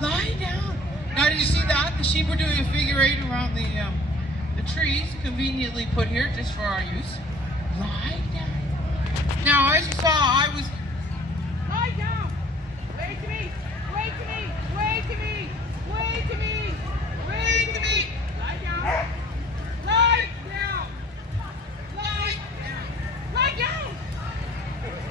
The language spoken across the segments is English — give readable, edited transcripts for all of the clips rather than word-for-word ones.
Lie down. Now, did you see that? The sheep are doing a figure eight around the trees, conveniently put here just for our use. Lie down. Now, as you saw, I was... Lie down. Wait to me. Wait to me. Wait to me. Wait to me. Wait to me. Lie down. Lie down. Lie down. Lie down.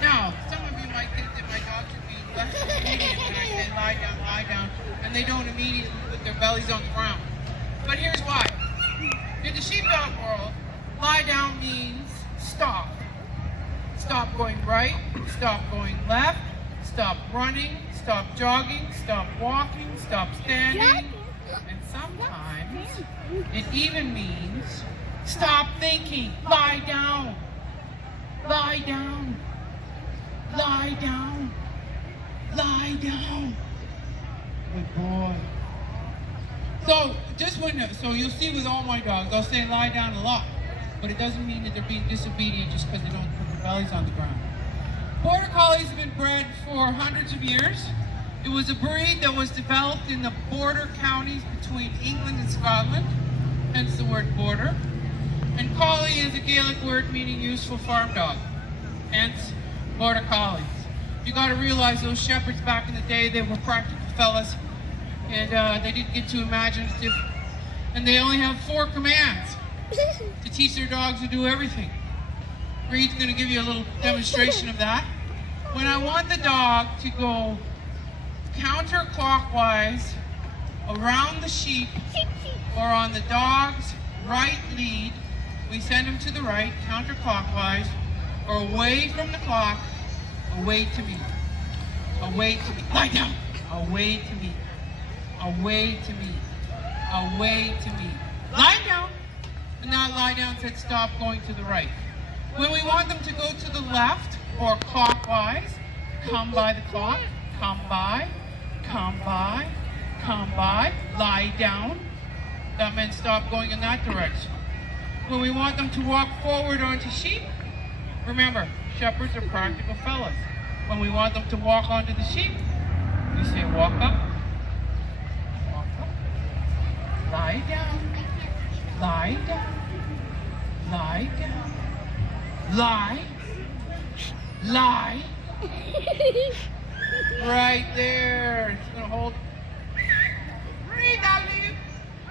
Now, some of you might think that my dogs are being less obedient when I say lie down, and they don't immediately put their bellies on the ground. But here's why. In the sheepdog world, lie down means stop. Stop going right, stop going left, stop running, stop jogging, stop walking, stop standing, and sometimes it even means stop thinking. Lie down. Lie down. Lie down. Lie down. Good boy. So you'll see with all my dogs, I'll say lie down a lot, but it doesn't mean that they're being disobedient just because they don't put their bellies on the ground. Border Collies have been bred for hundreds of years. It was a breed that was developed in the border counties between England and Scotland, hence the word border. And collie is a Gaelic word meaning useful farm dog, hence Border Collies. You got to realize those shepherds back in the day, they were practical fellas, and they didn't get too imaginative, and they only have 4 commands to teach their dogs to do everything. Reed's going to give you a little demonstration of that. When I want the dog to go counterclockwise around the sheep or on the dog's right lead, we send him to the right, counterclockwise, or away from the clock, away to me. Away to me. Lie down. Away to me. Away to me. Away to me. Lie down. And not lie down said stop going to the right. When we want them to go to the left or clockwise, come by the clock, come by, come by, come by, lie down. That meant stop going in that direction. When we want them to walk forward onto sheep, remember, shepherds are practical fellas. When we want them to walk onto the sheep, we say walk up, lie down, lie down, lie down, lie, lie. Right there. It's going to hold. Read that, Lou.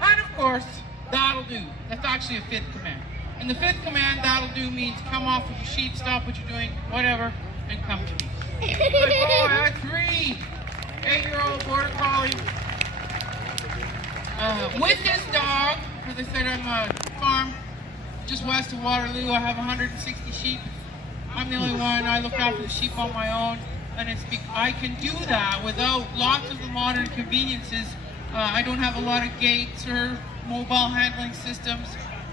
And of course, that'll do. That's actually a 5th command. And the 5th command, that'll do, means come off of your sheep, stop what you're doing, whatever, and come to me. Good boy, that's Reed. 8-year-old Border Collie. With this dog, as I said, I'm a farm just west of Waterloo. I have 160 sheep. I'm the only one. I look after the sheep on my own. And I can do that without lots of the modern conveniences. I don't have a lot of gates or mobile handling systems.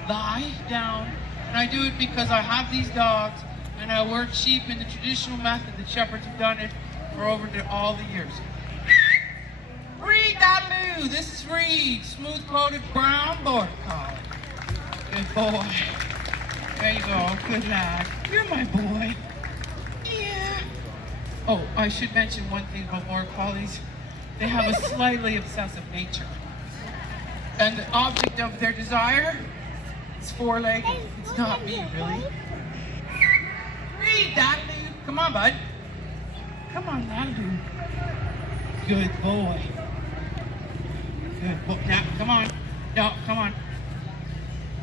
Lie down. And I do it because I have these dogs and I work sheep in the traditional method that shepherds have done it for over all the years. Reed Daddaloo. This is Reed, smooth-coated brown Border Collie. Good boy. There you go. Good lad. You're my boy. Yeah. Oh, I should mention one thing about Border Collies. They have a slightly obsessive nature. And the object of their desire is 4-legged. It's not me, really. Reed Daddaloo. Come on, bud. Come on, Daddaloo. Good boy. Good boy. Now, come on. No, come on.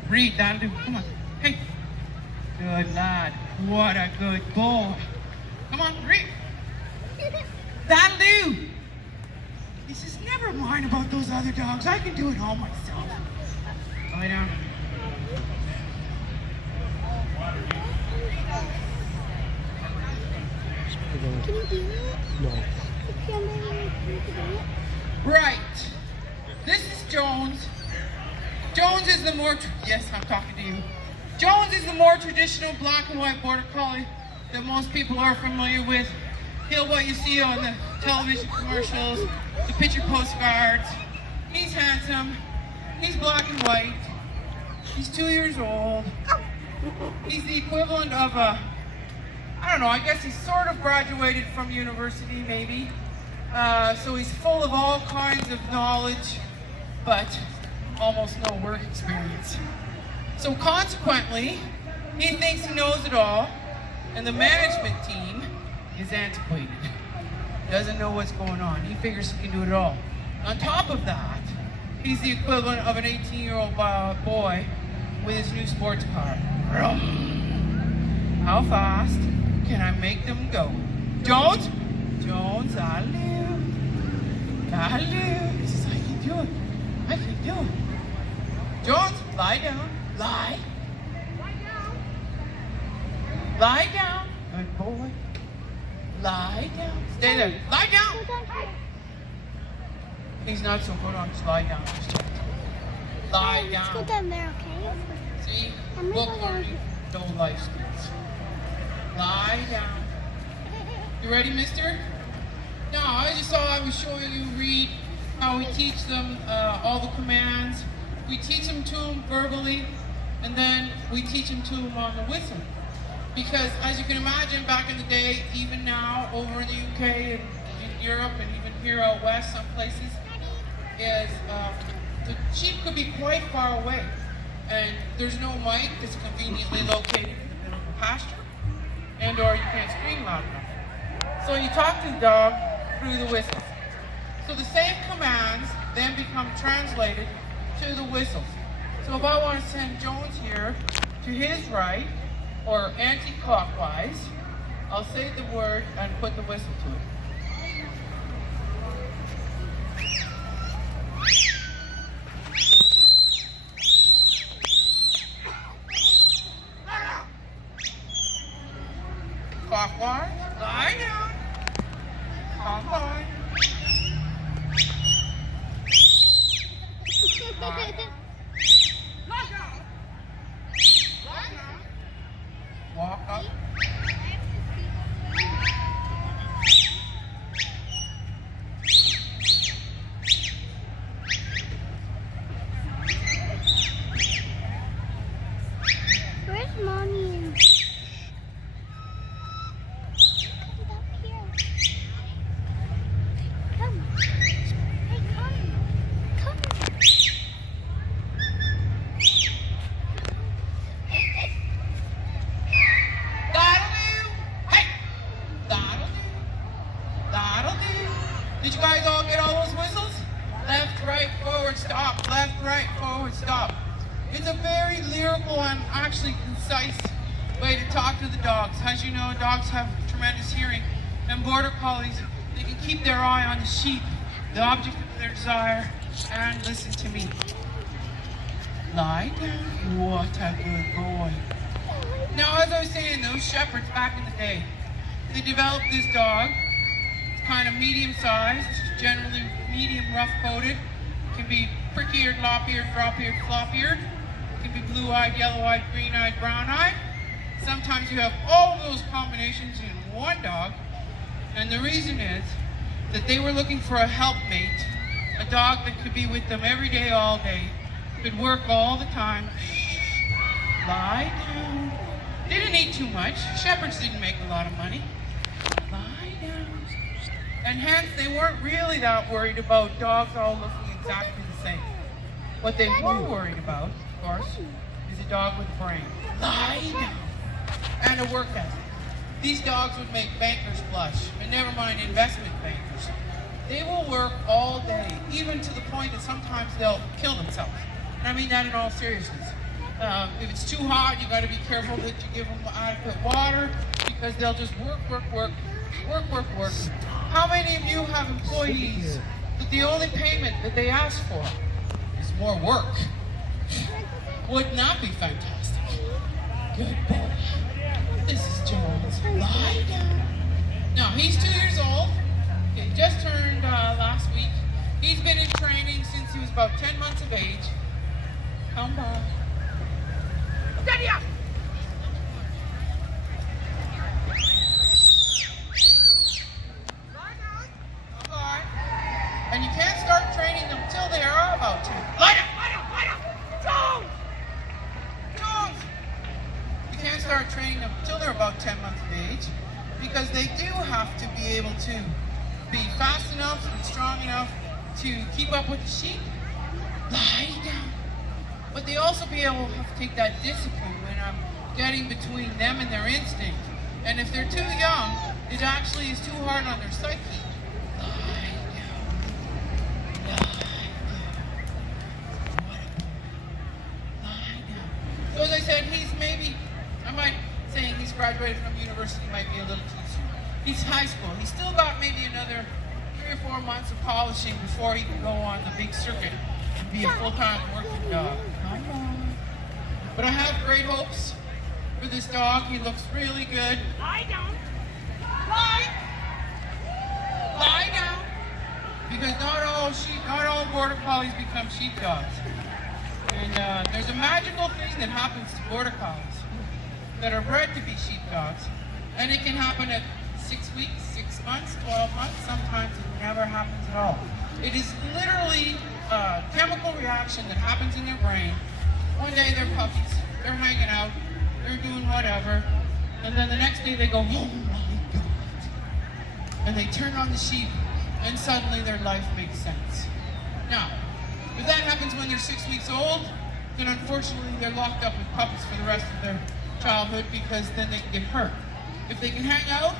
Reed Daddaloo. Come on. Hey. Good lad. What a good boy. Come on, Reed. Daddaloo. He says, never mind about those other dogs. I can do it all myself. Lie down. Can you do it? No. Right. This is Jones. Jones is the more, yes, I'm talking to you. Jones is the more traditional black and white Border Collie that most people are familiar with. He'll what you see on the television commercials, the picture postcards. He's handsome. He's black and white. He's 2 years old. He's the equivalent of a, I don't know, I guess he's sort of graduated from university, maybe. So he's full of all kinds of knowledge, but almost no work experience. So consequently, he thinks he knows it all, and the management team is antiquated. Doesn't know what's going on. He figures he can do it all. On top of that, he's the equivalent of an 18-year-old boy with his new sports car. How fast can I make them go? Jones, I live. He says, I can do it. Jones, lie down. Lie down. Good boy. Lie down. Stay there. Lie down. He's not so good on just lie down. Lie down. Let's go down there, okay? See? Book learning, no life skills. Lie down. You ready, mister? No, I just thought I was showing you, Reed, how we teach them all the commands. We teach them to them verbally, and then we teach them to them on the whistle. Because as you can imagine, back in the day, even now, over in the UK and in Europe and even here out west, some places, is the sheep could be quite far away. And there's no mic that's conveniently located in the middle of the pasture, and or you can't scream loud enough. So you talk to the dog through the whistles. So the same commands then become translated to the whistles. So if I want to send Jones here to his right, or anti-clockwise, I'll say the word and put the whistle to it. Clockwise, lie down. Clockwise. Lie down. Walk up. Where's Mommy and up here? Come. Hey, come. Did you guys all get all those whistles? Left, right, forward, stop. Left, right, forward, stop. It's a very lyrical and actually concise way to talk to the dogs. As you know, dogs have tremendous hearing, and border collies, they can keep their eye on the sheep, the object of their desire, and listen to me. Lie down. What a good boy. Now, as I was saying, those shepherds back in the day, they developed this dog. Kind of medium-sized, generally medium rough-coated. Can be prick-eared, lop-eared, drop-eared, flop-eared. Can be blue-eyed, yellow-eyed, green-eyed, brown-eyed. Sometimes you have all those combinations in one dog. And the reason is that they were looking for a helpmate, a dog that could be with them every day, all day, could work all the time. Lie down. Didn't eat too much. Shepherds didn't make a lot of money. Lie down. And hence, they weren't really that worried about dogs all looking exactly the same. What they were worried about, of course, is a dog with a brain. Lie down. And a work ethic. These dogs would make bankers blush, and never mind investment bankers. They will work all day, even to the point that sometimes they'll kill themselves. And I mean that in all seriousness. If it's too hot, you got to be careful that you give them adequate water, because they'll just work. How many of you have employees that the only payment that they ask for is more work? Wouldn't that be fantastic? Good boy. This is Jones. Lie down. Now, he's 2 years old. He just turned last week. He's been in training since he was about 10 months of age. Come by. Steady up! And you can't start training them till they are about 2. Lie down! Jones! You can't start training them till they're about 10 months of age, because they do have to be able to be fast enough and strong enough to keep up with the sheep, lie down. But they also be able to have to take that discipline when I'm getting between them and their instinct. And if they're too young, it actually is too hard on their psyche. Lie down. Lie down. Lie down. So as I said, he's maybe, I might say he's graduated from university, might be a little too soon. He's high school. He's still got maybe another 3 or 4 months of polishing before he can go on the big circuit and be a full-time working dog. But I have great hopes for this dog. He looks really good. Lie down. Lie. Lie down. Because not all border collies become sheepdogs. And there's a magical thing that happens to border collies that are bred to be sheepdogs, and it can happen at 6 weeks, 6 months, 12 months. Sometimes it never happens at all. It is literally a chemical reaction that happens in their brain. One day they're puppies, they're hanging out, they're doing whatever, and then the next day they go, oh my God. And they turn on the sheep, and suddenly their life makes sense. Now, if that happens when they're 6 weeks old, then unfortunately they're locked up with puppies for the rest of their childhood, because then they can get hurt. If they can hang out,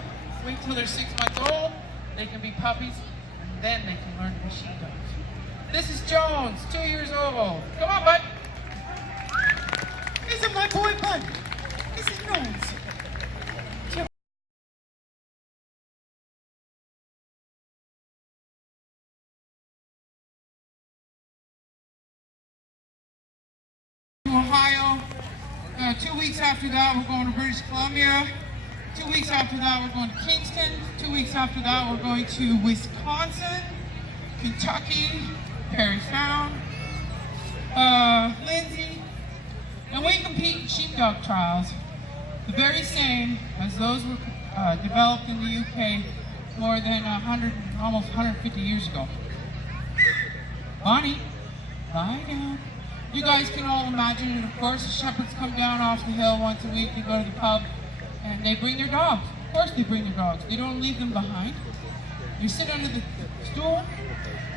wait till they're 6 months old, they can be puppies, and then they can learn to be sheepdogs. This is Jones, 2 years old. Come on, bud. This is my boy, bud. This is Jones. Ohio. 2 weeks after that, we're going to British Columbia. 2 weeks after that, we're going to Kingston. 2 weeks after that, we're going to Wisconsin, Kentucky, Perry Sound, Lindsay. And we compete in sheepdog trials, the very same as those were developed in the UK more than almost 150 years ago. Bonnie, lie down. You guys can all imagine it, of course. The shepherds come down off the hill once a week, they go to the pub, and they bring their dogs. Of course they bring their dogs. They don't leave them behind. You sit under the stool,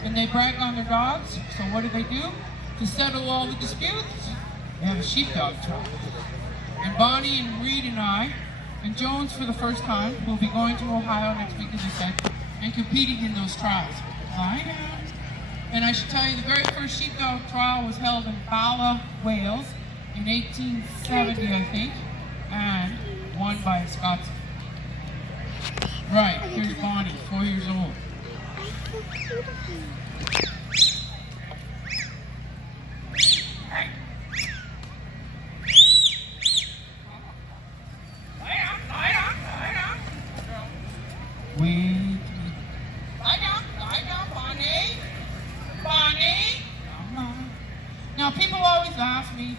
and they brag on their dogs. So what do? To settle all the disputes, they have a sheepdog trial. And Bonnie and Reed and I, and Jones for the first time, will be going to Ohio next week, as I said, and competing in those trials. Lie down. And I should tell you, the very first sheepdog trial was held in Bala, Wales, in 1870, I think, and won by a Scotsman. Right, here's Bonnie, 4 years old. Now, people always ask me,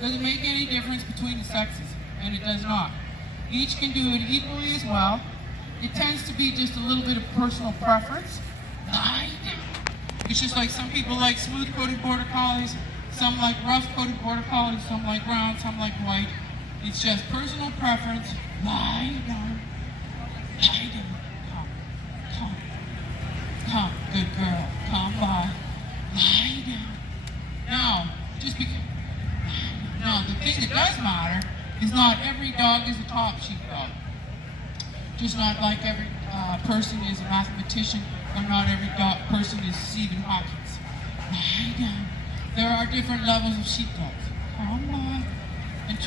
does it make any difference between the sexes? And it does not. Each can do it equally as well. It tends to be just a little bit of personal preference. It's just like some people like smooth-coated border collies, some like rough-coated border collies, some like brown, some like white. It's just personal preference. Lie down. Lie down. Come. Come, good girl. Come by. Lie down. Now, the thing that does matter is not every dog is a top sheepdog. Just not like every person is a mathematician, or not every person is Stephen Hawkins. Lie down. There are different levels of sheepdogs. Come on. And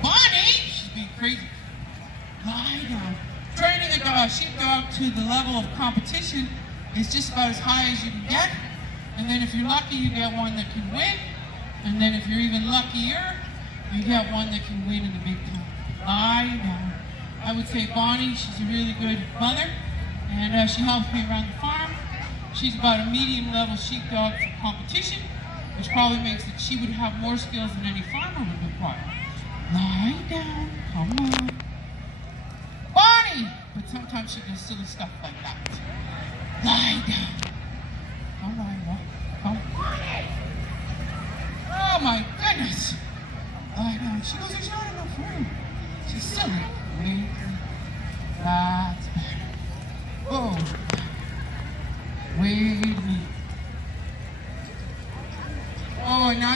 Bonnie! She's being crazy. Lie down. Training a sheepdog to the level of competition is just about as high as you can get. And then if you're lucky, you get one that can win. And then if you're even luckier, you get one that can win in the big time. Lie down. I would say Bonnie, she's a really good mother, and she helps me around the farm. She's about a medium level sheepdog for competition, which probably makes it she would have more skills than any farmer would require. Lie down. Come on. Bonnie! But sometimes she does silly stuff like that. Lie down. Come on, come. Oh my goodness! Lie down. She goes, there's not enough room. She's silly. Wait. That's better. Whoa.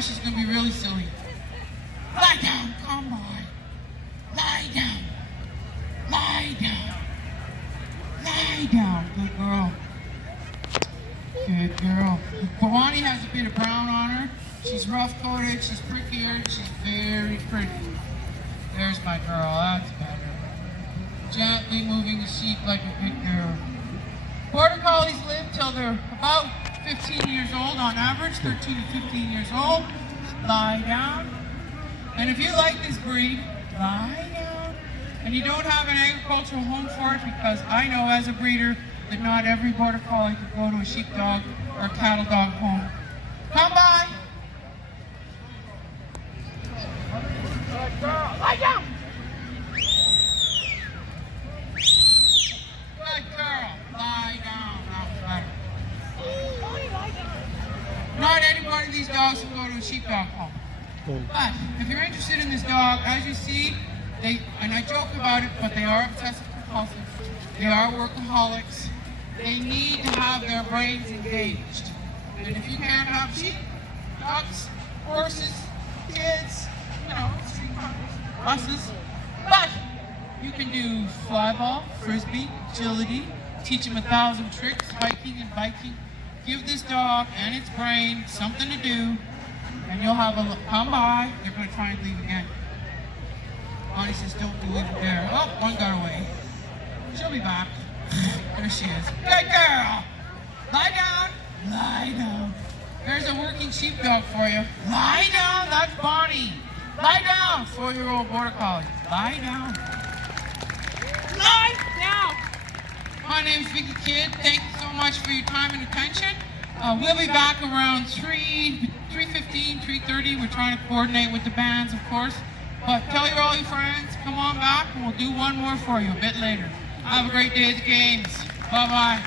she's going to be really silly. Lie down, come on. Lie down. Lie down. Lie down. Good girl. Good girl. Bonnie has a bit of brown on her. She's rough-coated, she's prick-eared, she's very pretty. There's my girl, that's better. Gently moving the sheep like a good girl. Border Collies live till they're about 15 years old on average, 13 to 15 years old. Lie down. And if you like this breed, lie down. And you don't have an agricultural home for it, because I know as a breeder that not every Border Collie can go to a sheepdog or a cattle dog home. Come by. Good girl. Lie down. Good girl. Lie down. Not any one of these dogs can go to a sheepdog home. But if you're interested in this dog, as you see, and I joke about it, but they are obsessive compulsive. They are workaholics. They need to have their brains engaged. And if you can't have sheep, ducks, horses, kids, street cars, buses, but you can do fly ball, frisbee, agility, teach them 1,000 tricks, hiking and biking. Give this dog and its brain something to do, and you'll have a come by. They're going to try and leave again. Bonnie says, don't leave it there. Oh, one got away. She'll be back. There she is. Good girl. Lie down. Lie down. There's a working sheepdog for you. Lie down. That's Bonnie. Lie down. 4-year-old Border Collie. Lie down. Lie down. My name's Vicky Kidd. Thank you so much for your time and attention. We'll be back around 3:15, 3:30. We're trying to coordinate with the bands, of course. But tell all your friends, come on back, and we'll do one more for you a bit later. Have a great day at the games. Bye-bye.